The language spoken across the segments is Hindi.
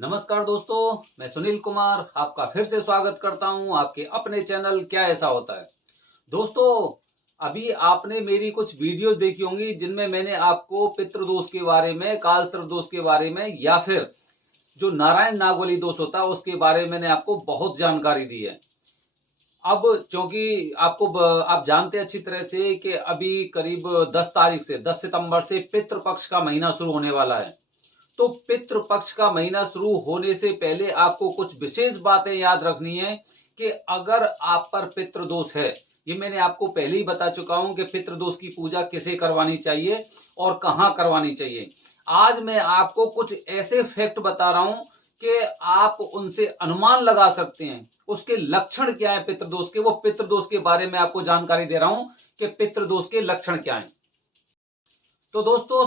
नमस्कार दोस्तों, मैं सुनील कुमार आपका फिर से स्वागत करता हूं आपके अपने चैनल क्या ऐसा होता है। दोस्तों, अभी आपने मेरी कुछ वीडियोस देखी होंगी जिनमें मैंने आपको पितृदोष के बारे में, काल सर्प दोष के बारे में या फिर जो नारायण नागवली दोष होता है उसके बारे में मैंने आपको बहुत जानकारी दी है। अब क्योंकि आप जानते हैं अच्छी तरह से कि अभी करीब 10 सितंबर से पितृपक्ष का महीना शुरू होने वाला है। तो पितृपक्ष का महीना शुरू होने से पहले आपको कुछ विशेष बातें याद रखनी है कि अगर आप पर पितृदोष है, ये मैंने आपको पहले ही बता चुका हूं कि पितृदोष की पूजा किसे करवानी चाहिए और कहां करवानी चाहिए। आज मैं आपको कुछ ऐसे फैक्ट बता रहा हूं कि आप उनसे अनुमान लगा सकते हैं उसके लक्षण क्या है पितृदोष के। वो पितृदोष के बारे में आपको जानकारी दे रहा हूं कि पितृदोष के लक्षण क्या हैं। तो दोस्तों,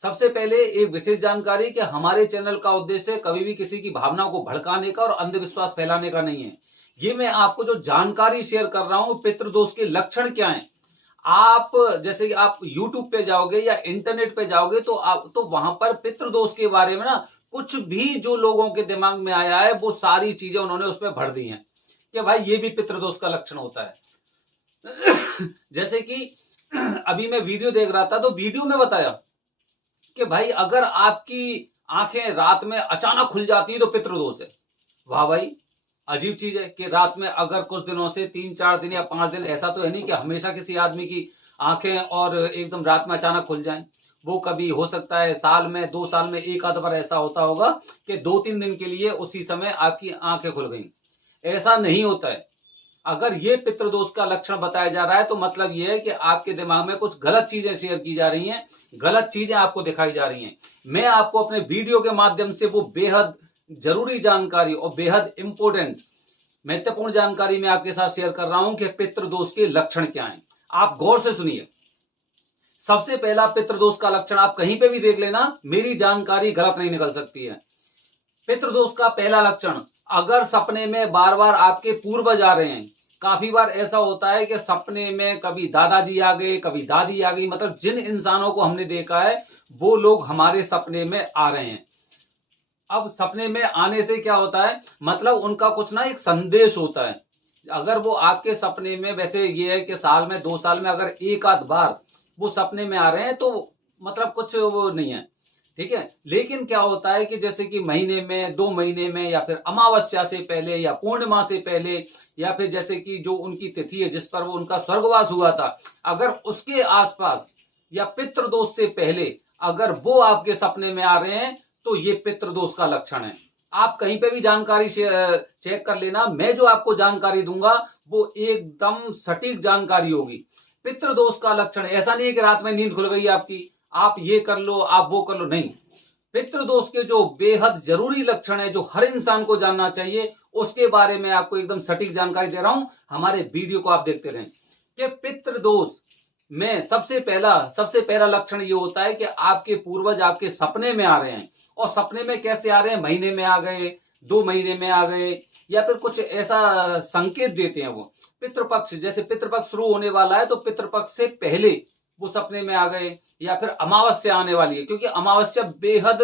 सबसे पहले एक विशेष जानकारी कि हमारे चैनल का उद्देश्य कभी भी किसी की भावनाओं को भड़काने का और अंधविश्वास फैलाने का नहीं है। ये मैं आपको जो जानकारी शेयर कर रहा हूं पितृदोष के लक्षण क्या हैं। आप जैसे कि आप YouTube पे जाओगे या इंटरनेट पे जाओगे तो वहां पर पितृदोष के बारे में ना कुछ भी जो लोगों के दिमाग में आया है वो सारी चीजें उन्होंने उसमें भर दी हैं कि भाई ये भी पितृदोष का लक्षण होता है। जैसे कि अभी मैं वीडियो देख रहा था तो वीडियो में बताया कि भाई अगर आपकी आंखें रात में अचानक खुल जाती है तो पितृदोष है। वाह भाई, अजीब चीज है कि रात में अगर कुछ दिनों से 3-4 दिन या 5 दिन, ऐसा तो है नहीं कि हमेशा किसी आदमी की आंखें और एकदम रात में अचानक खुल जाएं। वो कभी हो सकता है साल में 2 साल में एक आध बार ऐसा होता होगा कि 2-3 दिन के लिए उसी समय आपकी आंखें खुल गई। ऐसा नहीं होता है। अगर ये पितृदोष का लक्षण बताया जा रहा है तो मतलब ये है कि आपके दिमाग में कुछ गलत चीजें शेयर की जा रही हैं, गलत चीजें आपको दिखाई जा रही हैं। मैं आपको अपने वीडियो के माध्यम से वो बेहद जरूरी जानकारी और बेहद इंपॉर्टेंट महत्वपूर्ण जानकारी मैं आपके साथ शेयर कर रहा हूं कि पितृदोष के लक्षण क्या हैं। आप गौर से सुनिए। सबसे पहला पितृदोष का लक्षण आप कहीं पे भी देख लेना, मेरी जानकारी गलत नहीं निकल सकती है। पितृदोष का पहला लक्षण, अगर सपने में बार बार आपके पूर्वज आ रहे हैं। काफी बार ऐसा होता है कि सपने में कभी दादाजी आ गए, कभी दादी आ गई, मतलब जिन इंसानों को हमने देखा है वो लोग हमारे सपने में आ रहे हैं। अब सपने में आने से क्या होता है, मतलब उनका कुछ ना एक संदेश होता है। अगर वो आपके सपने में, वैसे ये है कि साल में 2 साल में अगर एक आध बार वो सपने में आ रहे हैं तो मतलब कुछ वो नहीं है, ठीक है। लेकिन क्या होता है कि जैसे कि महीने में, 2 महीने में, या फिर अमावस्या से पहले या पूर्णिमा से पहले, या फिर जैसे कि जो उनकी तिथि है जिस पर वो उनका स्वर्गवास हुआ था, अगर उसके आसपास या पितृदोष से पहले अगर वो आपके सपने में आ रहे हैं तो ये पितृदोष का लक्षण है। आप कहीं पे भी जानकारी चेक कर लेना, मैं जो आपको जानकारी दूंगा वो एकदम सटीक जानकारी होगी। पितृदोष का लक्षण ऐसा नहीं है कि रात में नींद खुल गई आपकी, आप ये कर लो, आप वो कर लो, नहीं। पितृदोष के जो बेहद जरूरी लक्षण है जो हर इंसान को जानना चाहिए, उसके बारे में आपको एकदम सटीक जानकारी दे रहा हूं। हमारे वीडियो को आप देखते रहें कि पितृदोष में सबसे पहला लक्षण ये होता है कि आपके पूर्वज आपके सपने में आ रहे हैं। और सपने में कैसे आ रहे हैं, महीने में आ गए, 2 महीने में आ गए, या फिर कुछ ऐसा संकेत देते हैं वो। पितृपक्ष, जैसे पितृपक्ष शुरू होने वाला है तो पितृपक्ष से पहले वो सपने में आ गए, या फिर अमावस्या आने वाली है, क्योंकि अमावस्या बेहद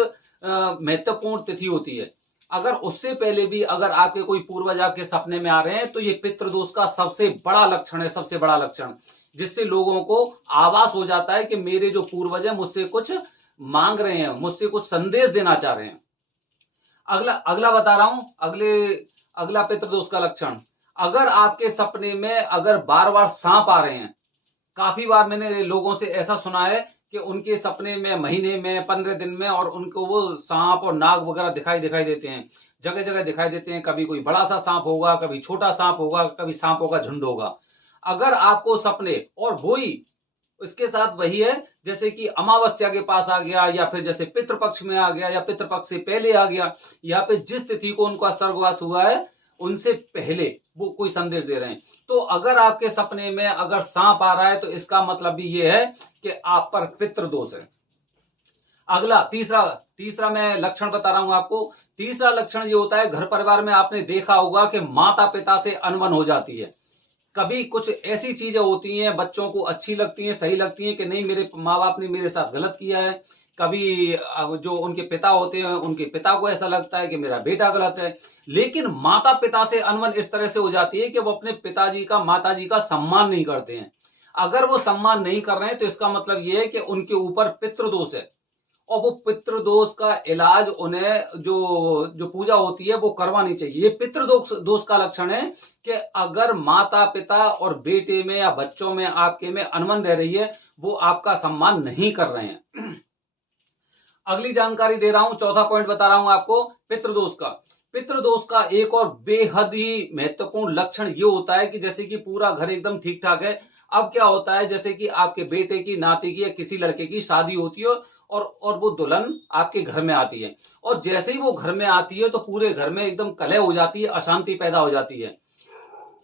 महत्वपूर्ण तिथि होती है। अगर उससे पहले भी अगर आपके कोई पूर्वज आपके सपने में आ रहे हैं तो ये पितृदोष का सबसे बड़ा लक्षण है, सबसे बड़ा लक्षण, जिससे लोगों को आभास हो जाता है कि मेरे जो पूर्वज हैं मुझसे कुछ मांग रहे हैं, मुझसे कुछ संदेश देना चाह रहे हैं। अगला बता रहा हूं, अगला पितृदोष का लक्षण, अगर आपके सपने में अगर बार बार सांप आ रहे हैं। काफी बार मैंने लोगों से ऐसा सुना है कि उनके सपने में महीने में, 15 दिन में, और उनको वो सांप और नाग वगैरह दिखाई देते हैं, जगह जगह दिखाई देते हैं। कभी कोई बड़ा सा सांप होगा, कभी छोटा सांप होगा, कभी सांपों का झुंड होगा। अगर आपको सपने, और वही इसके साथ वही है जैसे कि अमावस्या के पास आ गया, या फिर जैसे पितृपक्ष में आ गया, या पितृपक्ष से पहले आ गया, या फिर जिस तिथि को उनका स्वर्गवास हुआ है उनसे पहले वो कोई संदेश दे रहे हैं, तो अगर आपके सपने में अगर सांप आ रहा है तो इसका मतलब भी ये है कि आप पर पितृदोष है। अगला तीसरा मैं लक्षण बता रहा हूं आपको। तीसरा लक्षण ये होता है, घर परिवार में आपने देखा होगा कि माता पिता से अनबन हो जाती है। कभी कुछ ऐसी चीजें होती हैं बच्चों को अच्छी लगती हैं, सही लगती हैं कि नहीं, मेरे माँ बाप ने मेरे साथ गलत किया है। कभी जो उनके पिता होते हैं उनके पिता को ऐसा लगता है कि मेरा बेटा गलत है। लेकिन माता पिता से अनबन इस तरह से हो जाती है कि वो अपने पिताजी का माताजी का सम्मान नहीं करते हैं। अगर वो सम्मान नहीं कर रहे हैं तो इसका मतलब ये है कि उनके ऊपर पितृदोष है, और वो पितृदोष का इलाज उन्हें जो जो पूजा होती है वो करवानी चाहिए। ये पितृदोष दोष का लक्षण है कि अगर माता पिता और बेटे में या बच्चों में आपके में अनबन रह रही है, वो आपका सम्मान नहीं कर रहे हैं। अगली जानकारी दे रहा हूं, चौथा पॉइंट बता रहा हूं आपको पितृदोष का। पितृदोष का एक और बेहद ही महत्वपूर्ण लक्षण ये होता है कि जैसे कि पूरा घर एकदम ठीक ठाक है, अब क्या होता है जैसे कि आपके बेटे की, नाती की या किसी लड़के की शादी होती है और वो दुल्हन आपके घर में आती है, और जैसे ही वो घर में आती है तो पूरे घर में एकदम कलह हो जाती है, अशांति पैदा हो जाती है।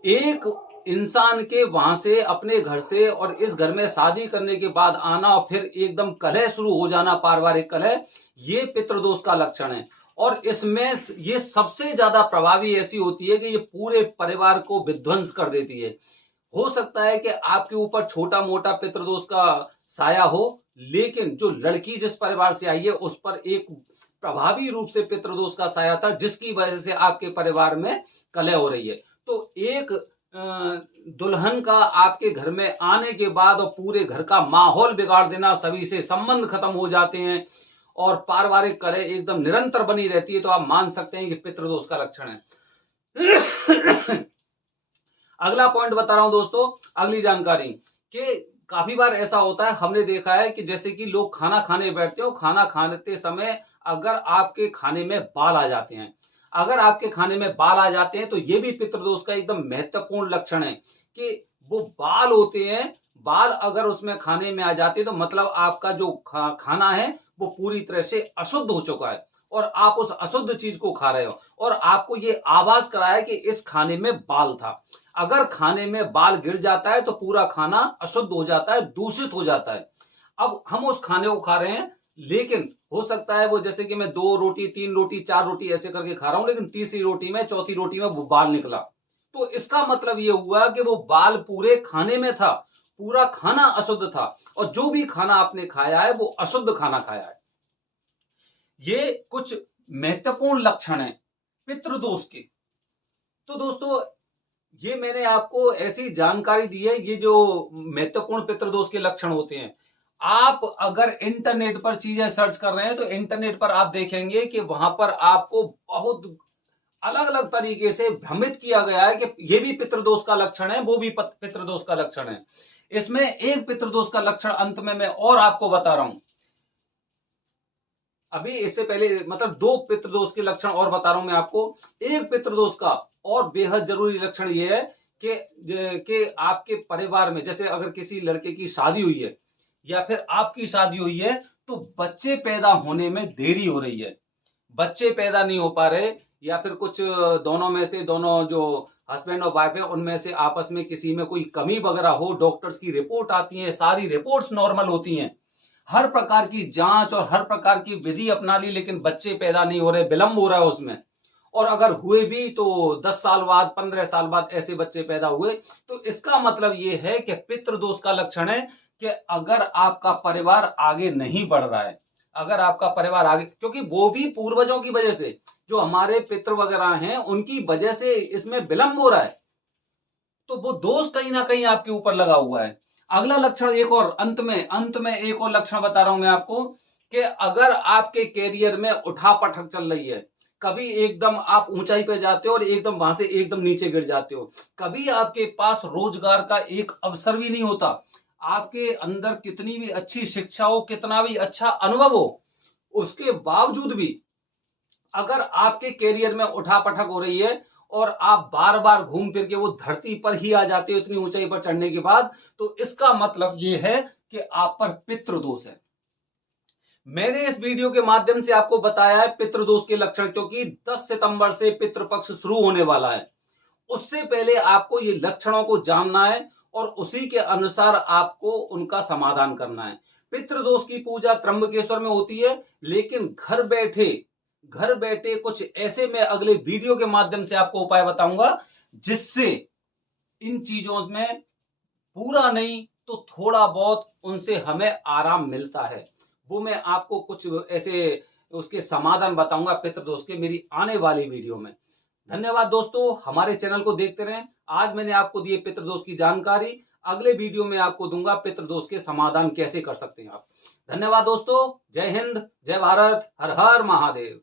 एक इंसान के वहां से, अपने घर से और इस घर में शादी करने के बाद आना और फिर एकदम कलह शुरू हो जाना, पारिवारिक कलह, ये पितृदोष का लक्षण है। और इसमें ये सबसे ज्यादा प्रभावी ऐसी होती है कि ये पूरे परिवार को विध्वंस कर देती है। हो सकता है कि आपके ऊपर छोटा मोटा पितृदोष का साया हो, लेकिन जो लड़की जिस परिवार से आई है उस पर एक प्रभावी रूप से पितृदोष का साया था, जिसकी वजह से आपके परिवार में कलह हो रही है। तो एक दुल्हन का आपके घर में आने के बाद और पूरे घर का माहौल बिगाड़ देना, सभी से संबंध खत्म हो जाते हैं और पारिवारिक कलह एकदम निरंतर बनी रहती है, तो आप मान सकते हैं कि पितृदोष का लक्षण है। अगला पॉइंट बता रहा हूं दोस्तों, अगली जानकारी कि काफी बार ऐसा होता है, हमने देखा है कि जैसे कि लोग खाना खाने बैठते हो, खाना खाते समय अगर आपके खाने में बाल आ जाते हैं, अगर आपके खाने में बाल आ जाते हैं तो ये भी पितृदोष का एकदम महत्वपूर्ण लक्षण है कि वो बाल होते हैं, बाल अगर उसमें खाने में आ जाते हैं तो मतलब आपका जो खाना है वो पूरी तरह से अशुद्ध हो चुका है और आप उस अशुद्ध चीज को खा रहे हो, और आपको ये आभास कराया कि इस खाने में बाल था। अगर खाने में बाल गिर जाता है तो पूरा खाना अशुद्ध हो जाता है, दूषित हो जाता है। अब हम उस खाने को खा रहे हैं, लेकिन हो सकता है वो, जैसे कि मैं 2 रोटी 3 रोटी 4 रोटी ऐसे करके खा रहा हूं, लेकिन तीसरी रोटी में, चौथी रोटी में वो बाल निकला, तो इसका मतलब ये हुआ कि वो बाल पूरे खाने में था, पूरा खाना अशुद्ध था, और जो भी खाना आपने खाया है वो अशुद्ध खाना खाया है। ये कुछ महत्वपूर्ण लक्षण है पितृदोष के। तो दोस्तों, ये मैंने आपको ऐसी जानकारी दी है, ये जो महत्वपूर्ण पितृदोष के लक्षण होते हैं। आप अगर इंटरनेट पर चीजें सर्च कर रहे हैं तो इंटरनेट पर आप देखेंगे कि वहां पर आपको बहुत अलग अलग तरीके से भ्रमित किया गया है कि ये भी पितृदोष का लक्षण है, वो भी पितृदोष का लक्षण है। इसमें एक पितृदोष का लक्षण अंत में मैं और आपको बता रहा हूं। अभी इससे पहले मतलब 2 पितृदोष के लक्षण और बता रहा हूं मैं आपको। एक पितृदोष का और बेहद जरूरी लक्षण यह है कि आपके परिवार में, जैसे अगर किसी लड़के की शादी हुई है या फिर आपकी शादी हुई है, तो बच्चे पैदा होने में देरी हो रही है, बच्चे पैदा नहीं हो पा रहे, या फिर कुछ दोनों में से, दोनों जो हस्बैंड और वाइफ है उनमें से आपस में किसी में कोई कमी वगैरह हो, डॉक्टर्स की रिपोर्ट आती है, सारी रिपोर्ट्स नॉर्मल होती हैं, हर प्रकार की जांच और हर प्रकार की विधि अपना ली, लेकिन बच्चे पैदा नहीं हो रहे, विलंब हो रहा है उसमें, और अगर हुए भी तो 10 साल बाद, 15 साल बाद ऐसे बच्चे पैदा हुए, तो इसका मतलब ये है कि पितृदोष का लक्षण है कि अगर आपका परिवार आगे नहीं बढ़ रहा है, अगर आपका परिवार आगे, क्योंकि वो भी पूर्वजों की वजह से, जो हमारे पितृ वगैरह हैं उनकी वजह से इसमें विलंब हो रहा है, तो वो दोष कहीं ना कहीं आपके ऊपर लगा हुआ है। अगला लक्षण एक और, अंत में एक और लक्षण बता रहा हूं मैं आपको कि अगर आपके कैरियर में उठापटक चल रही है, कभी एकदम आप ऊंचाई पे जाते हो और एकदम वहां से एकदम नीचे गिर जाते हो, कभी आपके पास रोजगार का एक अवसर भी नहीं होता, आपके अंदर कितनी भी अच्छी शिक्षा हो, कितना भी अच्छा अनुभव हो, उसके बावजूद भी अगर आपके कैरियर में उठापटक हो रही है और आप बार बार घूम फिर के वो धरती पर ही आ जाते हो इतनी ऊंचाई पर चढ़ने के बाद, तो इसका मतलब ये है कि आप पर पितृदोष है। मैंने इस वीडियो के माध्यम से आपको बताया है पितृदोष के लक्षण, क्योंकि 10 सितंबर से पितृपक्ष शुरू होने वाला है। उससे पहले आपको ये लक्षणों को जानना है और उसी के अनुसार आपको उनका समाधान करना है। पितृदोष की पूजा त्र्यंबकेश्वर में होती है, लेकिन घर बैठे कुछ ऐसे मैं अगले वीडियो के माध्यम से आपको उपाय बताऊंगा, जिससे इन चीजों में पूरा नहीं तो थोड़ा बहुत उनसे हमें आराम मिलता है। वो मैं आपको कुछ ऐसे उसके समाधान बताऊंगा पितृदोष के मेरी आने वाली वीडियो में। धन्यवाद दोस्तों, हमारे चैनल को देखते रहें। आज मैंने आपको दिए पितृदोष की जानकारी, अगले वीडियो में आपको दूंगा पितृदोष के समाधान कैसे कर सकते हैं आप। धन्यवाद दोस्तों, जय हिंद, जय भारत, हर हर महादेव।